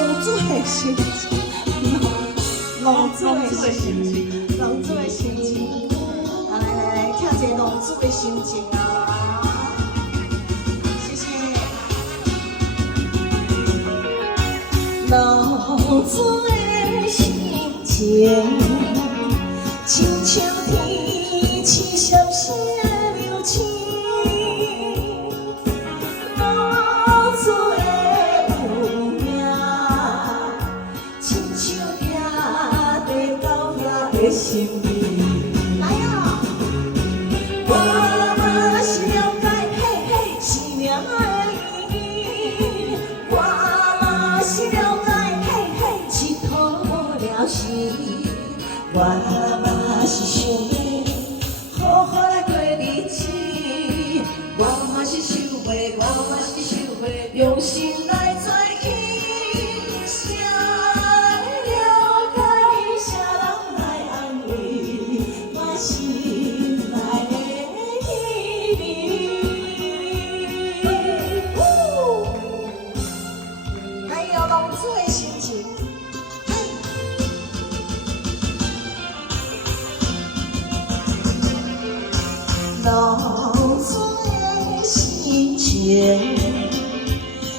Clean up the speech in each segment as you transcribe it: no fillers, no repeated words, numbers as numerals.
浪子的心情，浪子的心情，浪子的心情。来，听一个浪子的心情啊！谢谢。浪子的心情，亲像天气闪闪流星。浪子的有命，亲像兄弟到遐的心意。来啊！我嘛是了解嘿嘿生命的意义，我嘛是了解嘿嘿佚佗了时，我嘛是想要好好来过日子，我嘛是想要，我嘛是想要用心来做起，谁来了解，谁人来安慰我心内的秘密。还有浪子的心情。浪子的心情，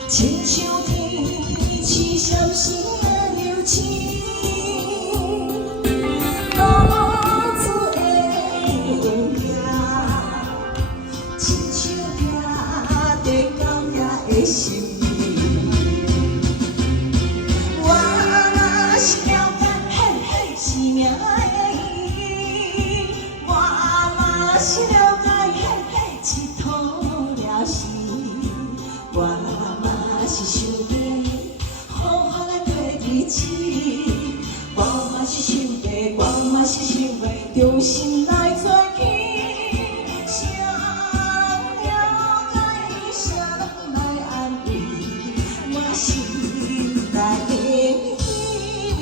亲像天气闪闪流星。浪子的命，亲像兄弟到遐的心意。我嘛是了解嘿嘿生命的意义，我嘛是了解嘿嘿佚佗了时，我嘛是想要好好来过日子，我嘛是想要，我嘛是想要用心来做起，谁了解，谁人来安慰我心内的秘密。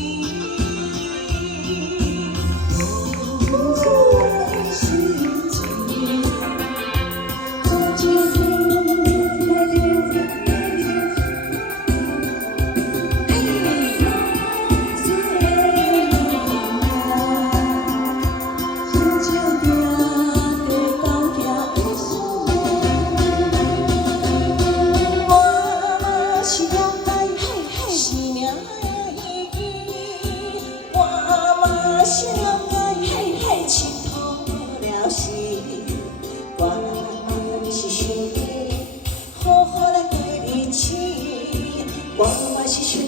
浪子的心情，我决定来留恋。浪子的命，亲像兄弟到遐的心意。我嘛是了解嘿嘿生命的意义，我嘛是了解嘿嘿佚佗了时，我嘛是想要好好来过日子，我嘛是想要，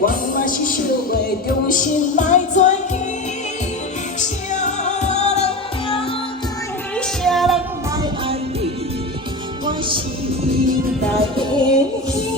我嘛是想要用心来做起，谁人了解，谁人来安慰我心内的秘密。